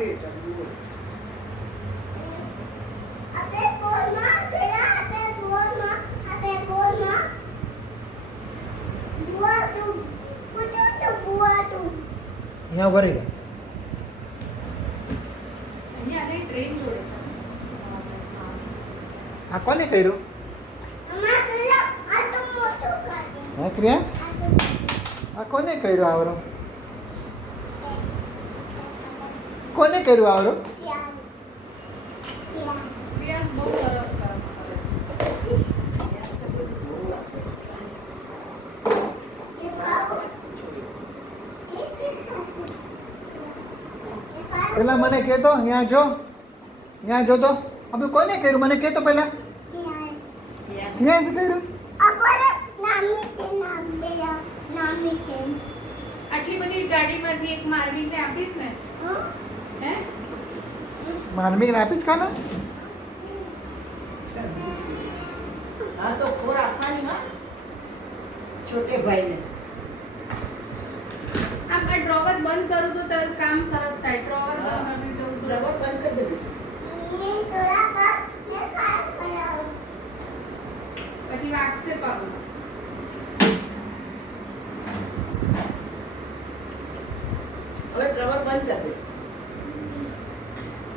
બેટા બોલ. અહીંયા ભરી ગયા. અહીંયા આને ટ્રેન જોડે. આ કોને કર્યું? હે ક્રિયાંશ? આ કોને કર્યું આવરો? કોને કર્યું આવરો? પ્રિયાંશ બહુ સરસ કામ કરે છે. પેલા મને કહેતો અહીંયા જો, અહીંયા જો તો. હવે કોને કર્યું મને કહેતો પેલા. ક્રિયાંશ કર્યું? આટલી બધી ગાડીમાંથી એક મારવીને આપીશ ને હે માનવીને આપીશ કાના? હા તો ખોર આપવાની માં છોટે ભાઈને. આ ડ્રોવર બંધ કરું તો તારું કામ સરસ થાય. ડ્રોવર બંધ કરી દઉં તો ડબલ બંધ કરી દેજો. પછી વાગશે પગમાં. હવે ડ્રવર બંધ કરી દે.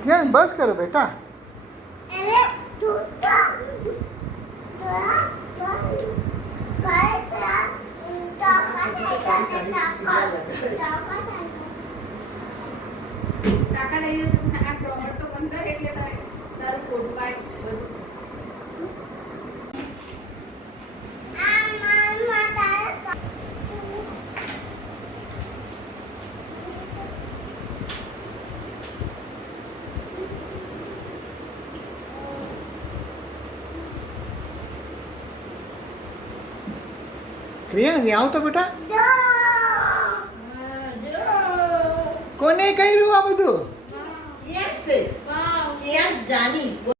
ક્યાં બસ કરો બેટા. ટાકા લઈ જશે. આ ડ્રોવર તો બંધ કરે એટલે તારું ખોટું કાંઈ બધું. ક્રિયાંશ આવ તો બેટા. હા, જો. કોને કર્યું આ બધું? ક્યાં છે? વાવ ક્યાં જાની?